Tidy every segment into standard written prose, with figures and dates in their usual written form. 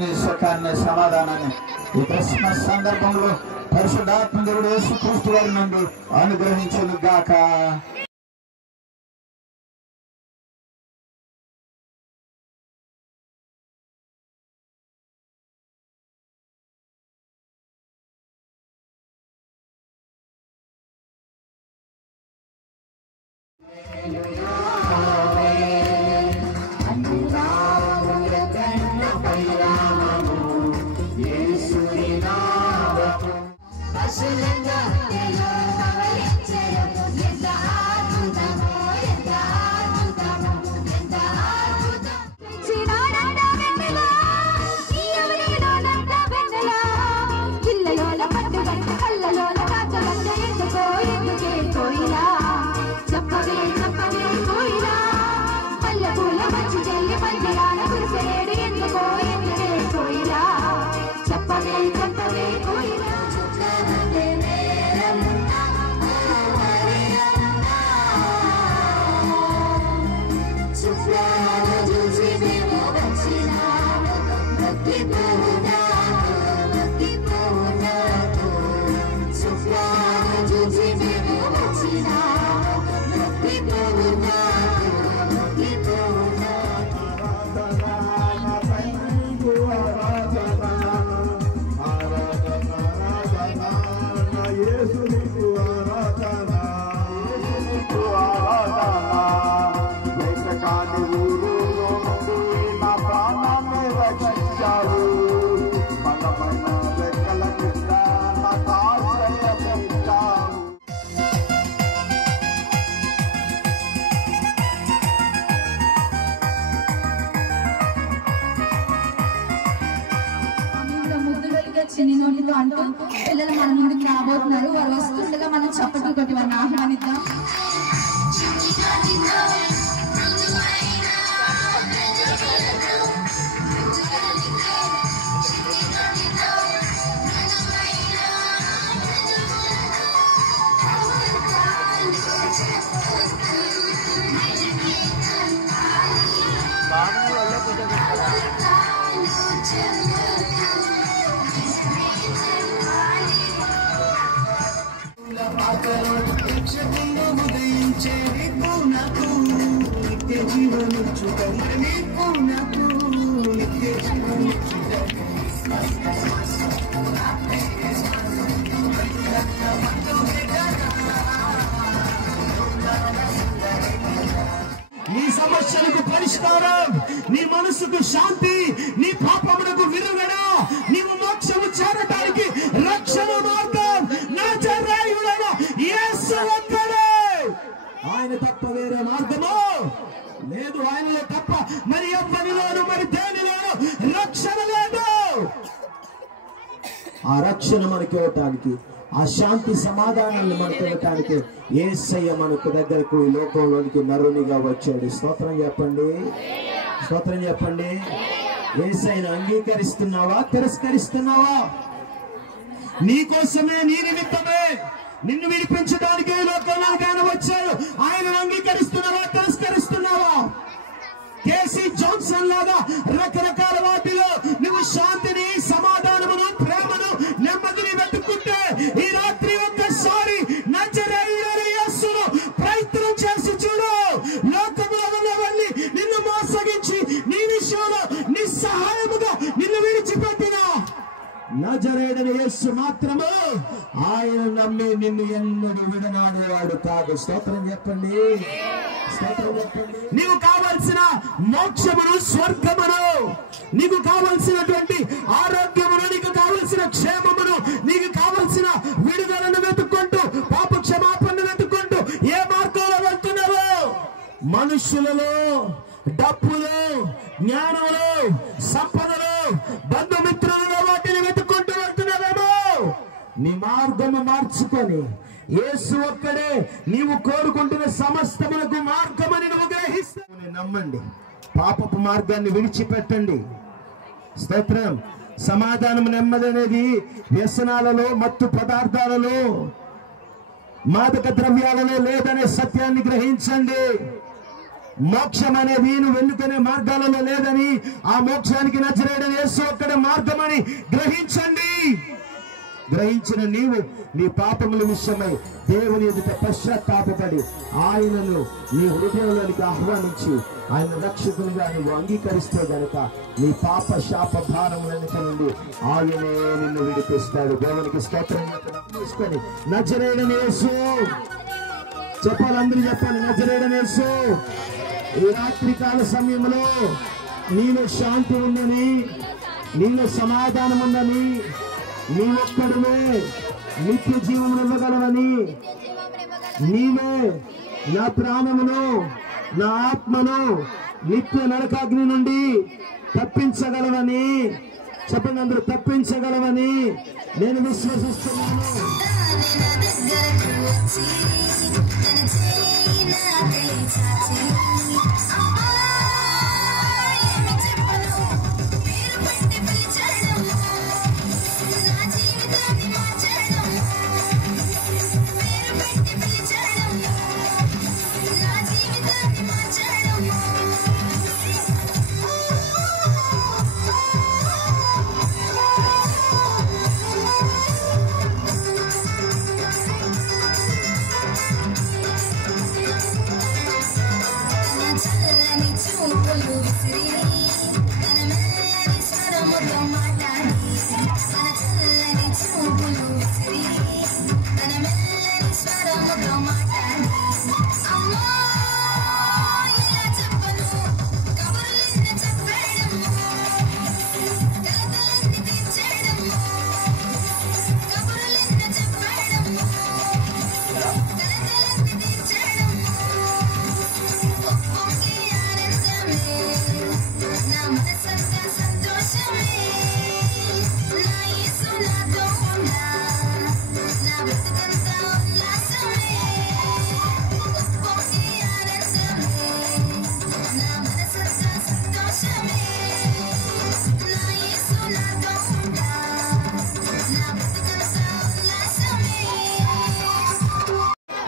శాంతిని, సుఖాన్ని, సమాధానాన్ని ఈ క్రిస్మస్ సందర్భంలో పరిశుద్ధాత్మ దేవుడు యేసుక్రీస్తు వారి నుండి అనుగ్రహించును గాక. చిన్ని నోటితో అంటూ పిల్లలు మన ముందుకు రాబోతున్నారు. వారు వస్తుండగా మనం చప్పట్లు కొట్టి వారిని ఆహ్వానిద్దాం. నీ సమస్యలకు పరిష్కారం, నీ మనసుకు శాంతి, నీ పాపమునకు విరుగుడ, నీవు మోక్షము చేరడానికి రక్షణ మార్గం నజరేయుడైన యేసు ఒక్కడే. ఆయన తప్ప వేరే మార్గము లేదు. ఆయనలో తప్ప మరి ఎవ్వరిలోను మరి దేనిలోను రక్షణ లేదు. ఆ రక్షణ మనకి ఇవ్వటానికి, ఆ శాంతి సమాధానాన్ని మనకు ఇవ్వటానికి యేసయ్య మనకు దగ్గరకు ఈ లోకంలోనికి నరునిగా వచ్చాడు. స్తోత్రం చెప్పండి, స్తోత్రం చెప్పండి. యేసయ్యను అంగీకరిస్తున్నావా, తిరస్కరిస్తున్నావా? నీకోసమే, నీ నిమిత్తమే, నిన్ను విడిపించడానికి ఈ లోకంలోకి ఆయన వచ్చాడు. ఆయనను అంగీకరిస్తున్నావా, తిరస్కరిస్తున్నావా? కేసీ జాన్సన్ లాగా రకరకాల వాటిలో నువ్వు శాంతిని, సమాధానమును, ప్రేమను, నెమ్మదిని వెతుక్కుంటే ఈ రాత్రి ఒక్కసారి నజరేయుడైన యేసును ప్రయత్నం చేసి చూడు. లోకములో ఉన్నవన్నీ నిన్ను మోసగించి నీ విషయంలో నిస్సహాయముగా నిన్ను విడిచిపెట్టిన నజరేయుడైన యేసు మాత్రము ఆయన నమ్మి నిన్ను ఎన్నడూ విడనాడు వాడు కాదు. స్తోత్రం చెప్పండి, స్తోత్రం చెప్పండి. నీకు కావలసిన మోక్షమును, స్వర్గమును, నీకు కావలసినటువంటి ఆరోగ్యమును, నీకు కావలసిన క్షేమమును, నీకు కావలసిన విడుదలను వెతుక్కుంటూ, పాప క్షమాపణ వెతుక్కుంటూ ఏ మార్గంలో వెళ్తున్నావో, మనుషులలో, డబ్బులు, జ్ఞానములు, సంపదలు, బంధుమిత్రులలో వాటిని వెతుక్కుంటూ వెళ్తున్నావేమో. నీ మార్గము మార్చుకొని యేసు ఒక్కడే నీవు కోరుకుంటున్న సమస్తములకు మార్గమని నువ్వు గ్రహిస్తావు. నమ్మండి, పాపపు మార్గాన్ని విడిచిపెట్టండి. స్తోత్రం. సమాధానం, నెమ్మది అనేది వ్యసనాలలో, మత్తు పదార్థాలలో, మాదక ద్రవ్యాలలో లేదనే సత్యాన్ని గ్రహించండి. మోక్షం అనేది నువ్వు ఎన్నుకునే మార్గాలలో లేదని, ఆ మోక్షానికి నజరేయుడైన యేసు ఒక్కడే మార్గమని గ్రహించండి. గ్రహించిన నీవు నీ పాపముల విషయమై దేవుని ఎదుట పశ్చాత్తాపపడి ఆయనను నీ హృదయంలోనికి ఆహ్వానించి ఆయన రక్షకునిగా నువ్వు అంగీకరిస్తే గనుక నీ పాప శాప భారములన్నిటి నుండి ఆయనే నిన్ను విడిపిస్తాడు. దేవునికి స్తోత్రం తీసుకొని నజరేయుడైన యేసు చెప్పాలి, అందరూ చెప్పాలి, నజరేయుడైన యేసు. ఈ రాత్రికాల సమయంలో నీలో శాంతి ఉందని, నీలో సమాధానం ఉందని, నీ ఒక్కడునే నిత్య జీవం ఇవ్వగలవని, నీవే నా ప్రాణమును నా ఆత్మను నిత్య నరకాగ్ని నుండి తప్పించగలవని చెప్పండి అందరూ, తప్పించగలవని నేను విశ్వసిస్తున్నాను.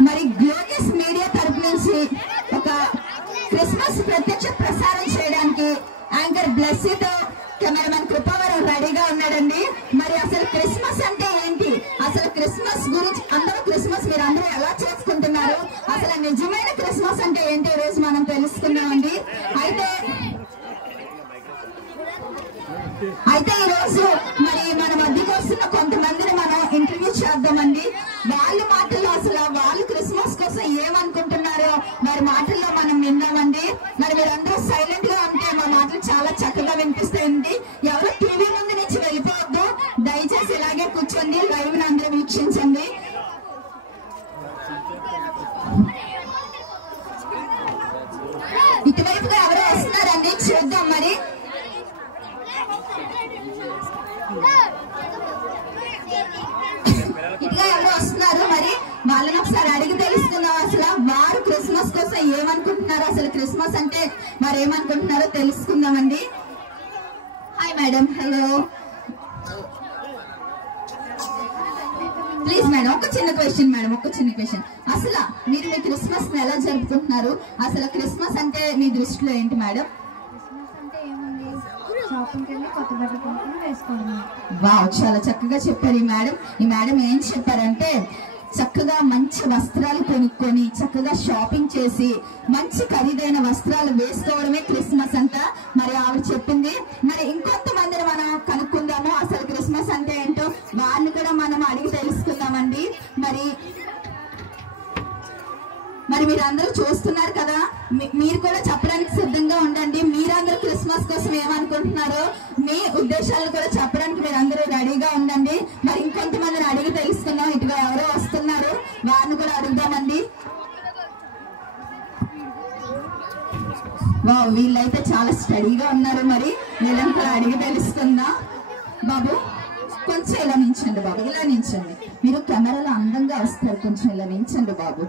మరి గ్లోరియస్ మీడియా తరపు నుంచి ఒక క్రిస్మస్ ప్రత్యక్ష ప్రసారం చేయడానికి యాంకర్ బ్లెస్సీతో కెమెరామెన్ కృపావరం రెడీగా ఉన్నాడండి. మరి అసలు క్రిస్మస్ అంటే ఏంటి, అసలు క్రిస్మస్ గురించి అందరూ క్రిస్మస్ మీరు అందరూ ఎలా చేసుకుంటున్నారు, అసలు నిజమైన క్రిస్మస్ అంటే ఏంటి ఈ రోజు మనం తెలుసుకుందామండి. అయితే ఈ రోజు మరి మన మధ్యకు వస్తున్న కొంతమందిని మనం ఇంటర్వ్యూ చేద్దామండి. వాళ్ళ మాటల్లో అసలు వాళ్ళు క్రిస్మస్ కోసం ఏమనుకుంటున్నారో వారి మాటల్లో మనం విందామండి. మరి మీరందరూ సైలెంట్ గా ఉంటే మా మాటలు చాలా చక్కగా వినిపిస్తాయండి. ఎవరు టీవీ ముందు నుంచి వెళ్ళిపోవద్దు, దయచేసి ఇలాగే కూర్చోండి, లైవ్ ని అందరూ వీక్షించండి. ఇటువైపుగా ఎవరో వస్తున్నారండి, చూద్దాం. మరి ఇటుగా ఎవరో వస్తున్నారు, మరి వాళ్ళని ఒకసారి అడిగి తెలుసుకుందాం. అసలు వారు క్రిస్మస్ కోసం ఏమనుకుంటున్నారు, అసలు క్రిస్మస్ అంటే మరి ఏమనుకుంటున్నారో తెలుసుకుందామండి. Hi madam. Hello. Please madam, ఒక చిన్న క్వశ్చన్ మేడం, ఒక చిన్న క్వశ్చన్. అసలు మీరు మీ క్రిస్మస్ ని ఎలా జరుపుకుంటున్నారు, అసలు క్రిస్మస్ అంటే మీ దృష్టిలో ఏంటి మేడం? వావ్, చాలా చక్కగా చెప్పారు ఈ మేడం. ఈ మేడం ఏం చెప్పారంటే చక్కగా మంచి వస్త్రాలు కొనుక్కొని చక్కగా షాపింగ్ చేసి మంచి ఖరీదైన వస్త్రాలు వేసుకోవడమే క్రిస్మస్ అంట. మరి ఆవిడ చెప్పింది. మరి ఇంకొంతమందిని మనం కనుక్కుందాము, అసలు క్రిస్మస్ అంటే ఏంటో వారిని కూడా మనం అడిగి తెలుసుకుందామండి. మరి మీరందరూ చూస్తున్నారు కదా, మీరు కూడా చెప్పడానికి సిద్ధంగా ఉండండి. మీరందరూ క్రిస్మస్ కోసం ఏమనుకుంటున్నారో మీ ఉద్దేశాలు కూడా చెప్పడానికి మీరందరూ రెడీగా ఉండండి. మరి ఇంకొంతమందిని అడిగి తెలుసుకుందాం. ఇటుగా ఎవరో వస్తున్నారు, వారిని కూడా అడుగుదామండి. వావ్, వీళ్ళైతే చాలా స్టడీగా ఉన్నారు. మరి వీళ్ళని కూడా అడిగి తెలుసుకుందాం. బాబు కొంచెం ఇలా నించండి బాబు, ఇలా నించండి. మీరు కెమెరాలో అందంగా వస్తారు, కొంచెం ఇలా నించండి బాబు.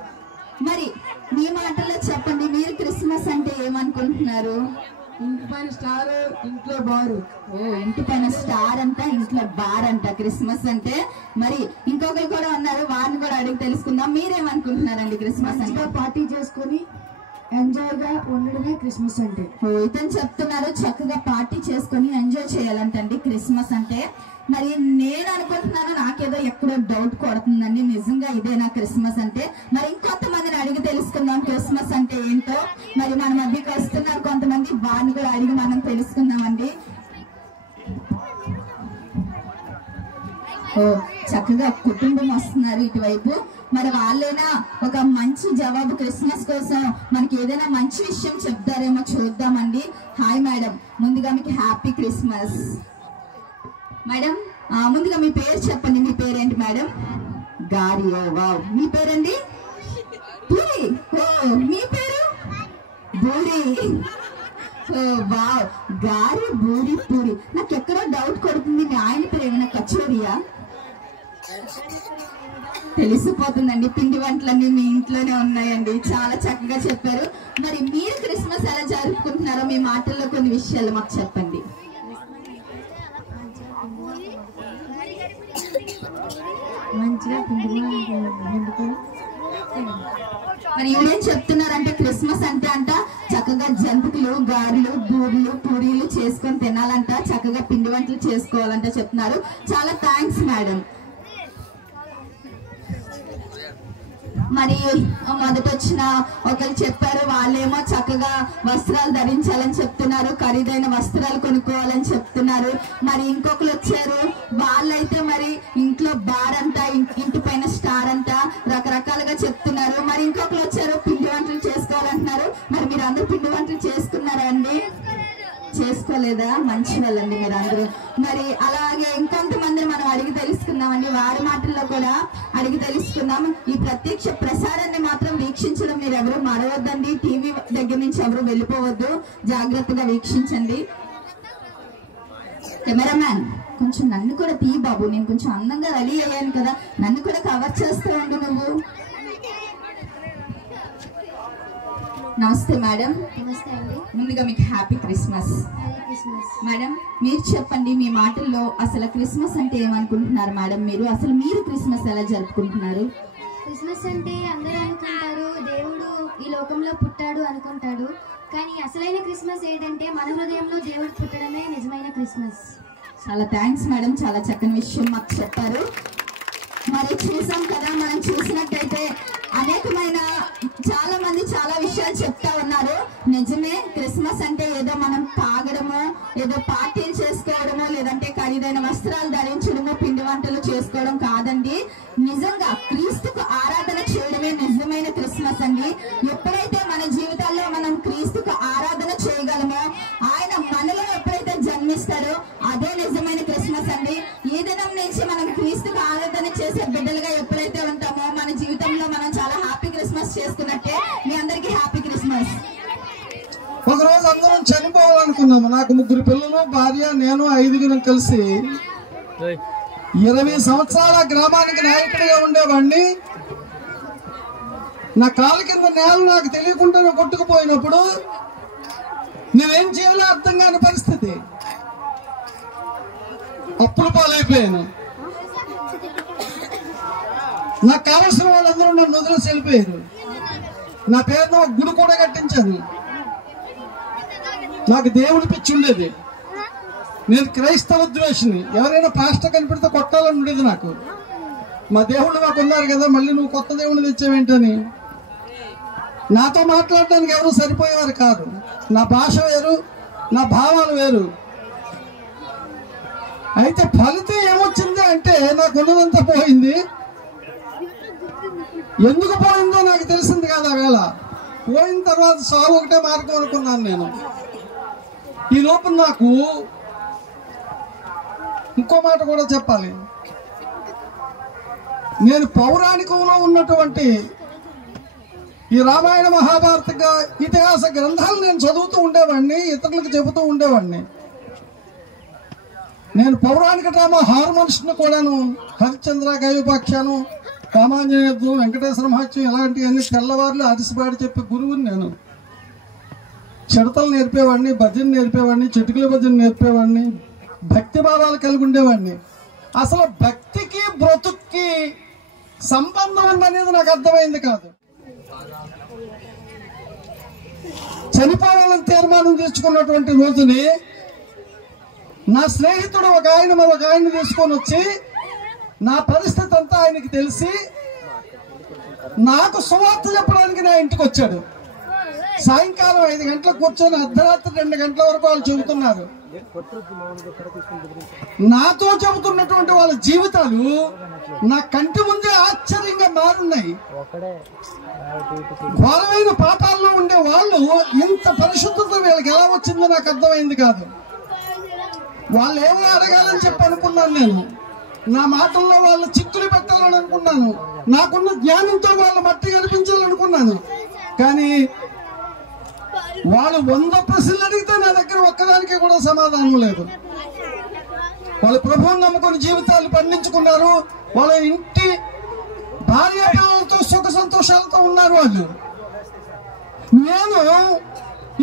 మరి మీ మాటల్లో చెప్పండి, మీరు క్రిస్మస్ అంటే ఏమనుకుంటున్నారు? ఇంటి పైన స్టార్, ఇంట్లో బారు. ఓ, ఇంటి పైన స్టార్ అంట, ఇంట్లో బార్ అంట క్రిస్మస్ అంటే. మరి ఇంకొకరు కూడా ఉన్నారు, వారిని కూడా అడిగి తెలుసుకుందాం. మీరేమనుకుంటున్నారండి క్రిస్మస్ అంటే? పార్టీ చేసుకొని ఎంజాయ్ గా ఉండడమే క్రిస్మస్ అంటే. ఇతను చెప్తున్నారు చక్కగా పార్టీ చేసుకొని ఎంజాయ్ చేయాలంటండి క్రిస్మస్ అంటే. మరి నేను అనుకుంటున్నాను, నాకేదో ఎక్కడో డౌట్ కొడుతుందండి, నిజంగా ఇదేనా క్రిస్మస్ అంటే? మరి ఇంకొంతమందిని అడిగి తెలుసుకుందాం క్రిస్మస్ అంటే ఏంటో. మరి మన మధ్యకి వస్తున్నారు కొంతమంది, వారిని కూడా అడిగి మనం తెలుసుకుందామండి. చక్కగా కుటుంబం వస్తున్నారు ఇటువైపు. మరి వాళ్ళైనా ఒక మంచి జవాబు క్రిస్మస్ కోసం మనకి ఏదైనా మంచి విషయం చెప్తారేమో చూద్దామండి. హాయ్ మేడం, ముందుగా మీకు హ్యాపీ క్రిస్మస్. మేడం ముందుగా మీ పేరు చెప్పండి. మీ పేరేంటి మేడం? గారి. ఓ వావ్. మీ పేరండి? పూరి. ఓ మీ పేరు? బూరి. ఓ వావ్, గారి, బూరి, పూరి. నాకు ఎక్కడో డౌట్ కొడుతుంది, మీ ఆయన పేరు ఏమైనా కచోరియా? తెలిసిపోతుందండి, పిండి వంటలన్నీ మీ ఇంట్లోనే ఉన్నాయండి. చాలా చక్కగా చెప్పారు. మరి మీరు క్రిస్మస్ ఎలా జరుపుకుంటున్నారో మీ మాటల్లో కొన్ని విషయాలు మాకు చెప్పండి. మంచిగా మరి ఏం చెప్తున్నారంటే క్రిస్మస్ అంటే అంట చక్కగా జంతుకులు, గారెలు, బూరెలు, పూరీలు చేసుకొని తినాలంట, చక్కగా పిండి వంటలు చేసుకోవాలంట చెప్తున్నారు. చాలా థ్యాంక్స్ మేడం. మరి మొదట వచ్చిన ఒకరు చెప్పారు, వాళ్ళేమో చక్కగా వస్త్రాలు ధరించాలని చెప్తున్నారు, ఖరీదైన వస్త్రాలు కొనుక్కోవాలని చెప్తున్నారు. మరి ఇంకొకరు వచ్చారు, వాళ్ళైతే మరి ఇంట్లో బార్ అంట, ఇంటి పైన స్టార్ అంట, రకరకాలుగా చెప్తున్నారు. మరి ఇంకొకరు వచ్చారు, పిండి వంటలు చేసుకోవాలంటున్నారు. మరి మీరు అందరూ పిండి వంటలు చేసుకున్నారా అండి? చేసుకోలేదా? మంచి వాళ్ళండి మీరు అందరూ. మరి అలాగే ఇంకొంతమందిని మనం అడిగి తెలుసుకుందామండి, వారి మాటల్లో కూడా అడిగి తెలుసుకుందాం. ఈ ప్రత్యక్ష ప్రసారాన్ని మాత్రం వీక్షించడం మీరు ఎవరు మరవద్దండి. టీవీ దగ్గర నుంచి ఎవరు వెళ్ళిపోవద్దు, జాగ్రత్తగా వీక్షించండి. కెమెరామ్యాన్ కొంచెం నన్ను కూడా తీ బాబు, నేను కొంచెం అందంగా రెడీ అయ్యాను కదా, నన్ను కూడా కవర్ చేస్తూ ఉండు నువ్వు. నమస్తే మేడం. నమస్తే అండి. ముందుగా మీకు హ్యాపీ క్రిస్మస్. మేడం మీరు చెప్పండి, మీ మాటల్లో అసలు క్రిస్మస్ అంటే ఏమనుకుంటున్నారు మేడం? మీరు క్రిస్మస్ ఎలా జరుపుకుంటున్నారు? క్రిస్మస్ అంటే అందరూ అనుకుంటారు దేవుడు ఈ లోకంలో పుట్టాడు అనుకుంటాడు, కానీ అసలైన క్రిస్మస్ ఏంటంటే మన హృదయంలో దేవుడు పుట్టడమే నిజమైన క్రిస్మస్. చాలా థ్యాంక్స్ మేడం, చాలా చక్కని విషయం మాకు చెప్పారు. మరి చూసాం కదా, మనం చూసినట్టయితే అనేకమైన చాలా మంది చాలా విషయాలు చెప్తా ఉన్నారు. నిజమే, క్రిస్మస్ అంటే ఏదో మనం తాగడమో, ఏదో పార్టీలు చేసుకోవడమో, లేదంటే ఖరీదైన వస్త్రాలు ధరించడమో, పిండి వంటలు చేసుకోవడం కాదండి. నిజంగా క్రీస్తుకు ఆరాధన చేయడమే నిజమైన క్రిస్మస్ అండి. ఎప్పుడైతే మన జీవితాల్లో మనం క్రీస్తుకు ఆరాధన చేయగలమో, ఆయన మనలో ఎప్పుడైతే జన్మిస్తాడో అదే నిజమైన క్రిస్మస్ అండి. ఈ దినం నుంచి మనం క్రీస్తుకు ఆరాధన చేసే బిడ్డలుగా ఎప్పుడైతే ఉంటామో మన జీవితంలో మనం చాలా హ్యాపీ క్రిస్మస్ చేసుకున్నట్టే. మీ అందరికీ హ్యాపీ క్రిస్మస్. ఒకరోజు అందరం చనిపోవాలనుకున్నాము. నాకు 3 పిల్లలు, భార్య, నేను 5 కలిసి 20 సంవత్సరాల గ్రామానికి నాయకుడిగా ఉండేవాడిని. నా కాళ్ళ కింద నేల నాకు తెలియకుండానే కొట్టుకుపోయినప్పుడు నేనేం చేయాలో అర్థం కాని పరిస్థితి. అప్పుల పాలైపోయాను. నాకు కావలసిన వాళ్ళందరూ నన్ను వదిలేసి వెళ్ళిపోయారు. నా పేరును ఒక గుడి కూడా కట్టించాను. నాకు దేవుడి పిచ్చి ఉండేది. నేను క్రైస్తవ ద్వేషిని. ఎవరైనా పాస్టర్ కనిపెడితే కొట్టాలని ఉండేది నాకు. మా దేవుళ్ళు మాకు ఉన్నారు కదా, మళ్ళీ నువ్వు కొత్త దేవుడిని తెచ్చావేంటని. నాతో మాట్లాడడానికి ఎవరు సరిపోయేవారు కాదు. నా భాష వేరు, నా భావాలు వేరు. అయితే ఫలితం ఏమొచ్చింది అంటే నాకు ఉన్నదంతా పోయింది. ఎందుకు పోయిందో నాకు తెలిసింది కాదు. ఆ వేళ పోయిన తర్వాత సాగు ఒకటే మార్గం అనుకున్నాను నేను. ఈ లోపు నాకు ఇంకో మాట కూడా చెప్పాలి. నేను పౌరాణికంలో ఉన్నటువంటి ఈ రామాయణ మహాభారత ఇతిహాస గ్రంథాలు నేను చదువుతూ ఉండేవాడిని, ఇతరులకు చెబుతూ ఉండేవాడిని. నేను పౌరాణిక డ్రామా హార్మోన్స్ను కూడాను, హరిశ్చంద్ర, గైవపాఖ్యానం, రామాంజనేయుద్ధం, వెంకటేశ్వర మహత్యం ఇలాంటివన్నీ తెల్లవారులు అరిసిపాడి చెప్పే గురువుని నేను. చిడతలు నేర్పేవాడిని, భజన నేర్పేవాడిని, చిటుకుల భజన నేర్పేవాడిని, భక్తి భావాలు కలిగి ఉండేవాడిని. అసలు భక్తికి బ్రతుక్కి సంబంధం ఉందనేది నాకు అర్థమైంది కాదు. చనిపోవాలని తీర్మానం తీసుకున్నటువంటి రోజుని నా స్నేహితుడు ఒక ఆయన మరొక ఆయన్ని తీసుకొని వచ్చి నా పరిస్థితి అంతా ఆయనకి తెలిసి నాకు సువార్త చెప్పడానికి నా ఇంటికి వచ్చాడు. సాయంకాలం 5 గంటలకు కూర్చొని అర్ధరాత్రి 2 గంటల వరకు వాళ్ళు చెబుతున్నారు. నాతో చెబుతున్నటువంటి వాళ్ళ జీవితాలు నా కంటి ముందే ఆశ్చర్యంగా మారున్నాయి. ఘోరమైన పాపాల్లో ఉండే వాళ్ళు ఇంత పరిశుద్ధత వీళ్ళకి ఎలా వచ్చిందో నాకు అర్థమైంది కాదు. వాళ్ళు ఏమో అడగాలని చెప్పి అనుకున్నాను. నేను నా మాటల్లో వాళ్ళు చిక్కులు పెట్టాలని అనుకున్నాను. నాకున్న జ్ఞానంతో వాళ్ళు మట్టి కనిపించాలనుకున్నాను. కానీ వాళ్ళు 100 ప్రశ్నలు అడిగితే నా దగ్గర ఒక్కదానికి కూడా సమాధానం లేదు. వాళ్ళు ప్రభువుని నమ్ముకుని జీవితాలు పండించుకున్నారు. వాళ్ళ ఇంటి భార్య పిల్లలతో సుఖ సంతోషాలతో ఉన్నారు వాళ్ళు. నేను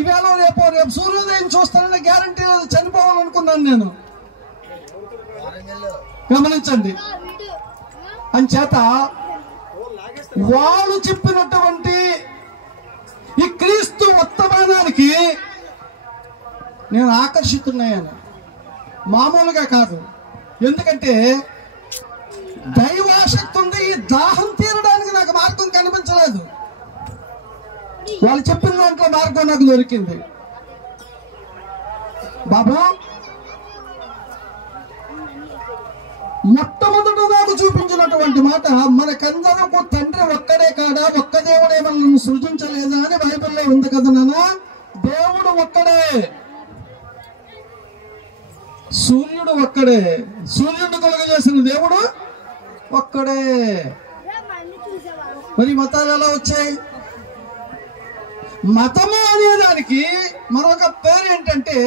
ఇవాళ రేపు సూర్యోదయం చూస్తానని గ్యారంటీ లేదు, చనిపోవాలనుకున్నాను నేను. గమనించండి. అంచేత వాళ్ళు చెప్పినటువంటి ఈ క్రీస్తు వర్తమానానికి నేను ఆకర్షితున్నాను, మామూలుగా కాదు. ఎందుకంటే దైవాసక్తి ఉంది. ఈ దాహం తీరడానికి నాకు మార్గం కనిపించలేదు. వాళ్ళు చెప్పిన దాంట్లో మార్గం నాకు దొరికింది. బాబు, మొట్టమొదట నాకు చూపించినటువంటి మాట, మనకందరకు తండ్రి ఒక్కడే కాడా, ఒక్క దేవుడే మనల్ని సృజించలేదా అని బైబిల్లో ఉంది కదా నాన్న. దేవుడు ఒక్కడే, సూర్యుడు ఒక్కడే, సూర్యుడిని కలుగజేసిన దేవుడు ఒక్కడే. మరి మతాలు ఎలా వచ్చాయి? మతము అనేదానికి మరొక పేరు ఏంటంటే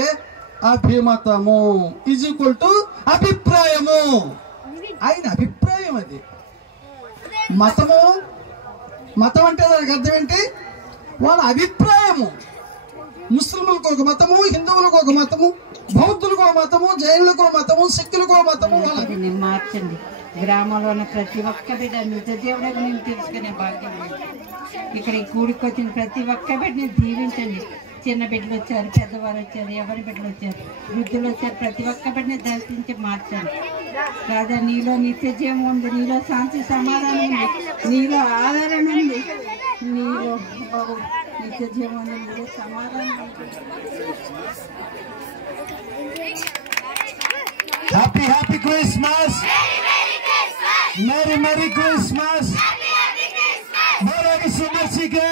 అభిమతము ఈజ్ ఈక్వల్ టు అభిప్రాయము. ఆయన అభిప్రాయం అది. మతం అంటే దానికి అర్థం ఏంటి? వాళ్ళ అభిప్రాయము. ముస్లింలకు ఒక మతము, హిందువులకు ఒక మతము, బౌద్ధులకు ఒక మతము, జైనులకు ఒక మతము, సిక్కులకు ఒక మతము. మార్చండి. గ్రామంలో ఉన్న ప్రతి ఒక్క బిడ్డ నిజ దేవుడు నేను తెలుసుకునే భాగ్యం. ఇక్కడ ఈ కూడికి వచ్చిన ప్రతి ఒక్క బిడ్డని దీవించండి. చిన్న బిడ్డలు వచ్చారు, పెద్దవారు వచ్చారు, ఎవరి బిడ్డలు వచ్చారు, వృద్ధులు వచ్చారు, ప్రతి ఒక్క బిడ్డని దర్శించి మార్చండి. రాజా, నీలో నిత్య జీవం ఉంది, నీలో శాంతి సమాధానం ఉంది, నీలో ఆదరణ ఉంది, నీలో బాబు నిత్య జీవం ఉంది, నీలో సమాధానం ఉంది. Happy happy Christmas, merry merry Christmas, merry సుమర్సికే.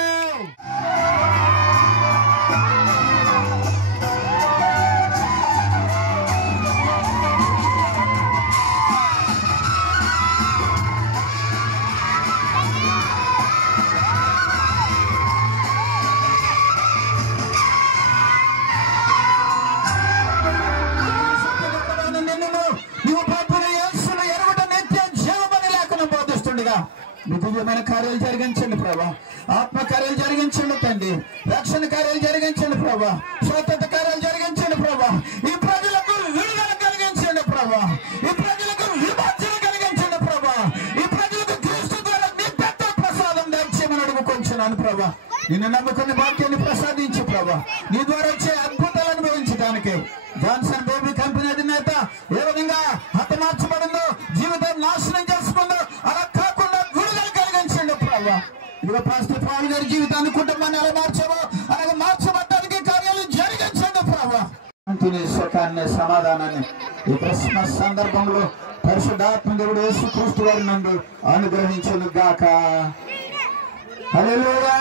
దివ్యమైన కార్యాలు జరిగించండి ప్రభా, ఆత్మ కార్యాలు జరిగించండి తండ్రి, రక్షణ కార్యాలు జరిగించండి ప్రభా, స్వతంత్ర కార్యాలు జరిగించండి ప్రభా, ఈ ప్రజలకు విడుదల కలిగించండి ప్రభా, ఈ ప్రజలకు విమోచన కలిగించండి ప్రభా, ఈ ప్రజలకు క్రీస్తు ద్వారా నీ పెద్ద ప్రసాదం దయచేయమని అడుగుకొంచున్నాను ప్రభా. నిన్ను నమ్ముకుని వాక్యాన్ని ప్రసాదించు ప్రభా. నీ ద్వారా వచ్చే అద్భుతాలు అనుభవించడానికి జాన్సన్ బేబీ కంపెనీ అధినేత ఏ విధంగా హతమార్చబడిందో, జీవితం నాశనం చేసుకుందో, అలా కాకుండా విడుదల కలిగించండి ప్రభా. ఇదిగో పాస్టర్ పాల్ గారి జీవితాన్ని, కుటుంబాన్ని ఎలా మార్చామో అలాగే మార్చబడ్డానికి కార్యాలు జరిగించండి ప్రభా. సుఖాన్ని, సమాధానాన్ని ఈ క్రిస్మస్ సందర్భంలో పరిశుద్ధాత్మ దేవుడు యేసుక్రీస్తు వారి నుండి అనుగ్రహించును గాక. హల్లెలూయా.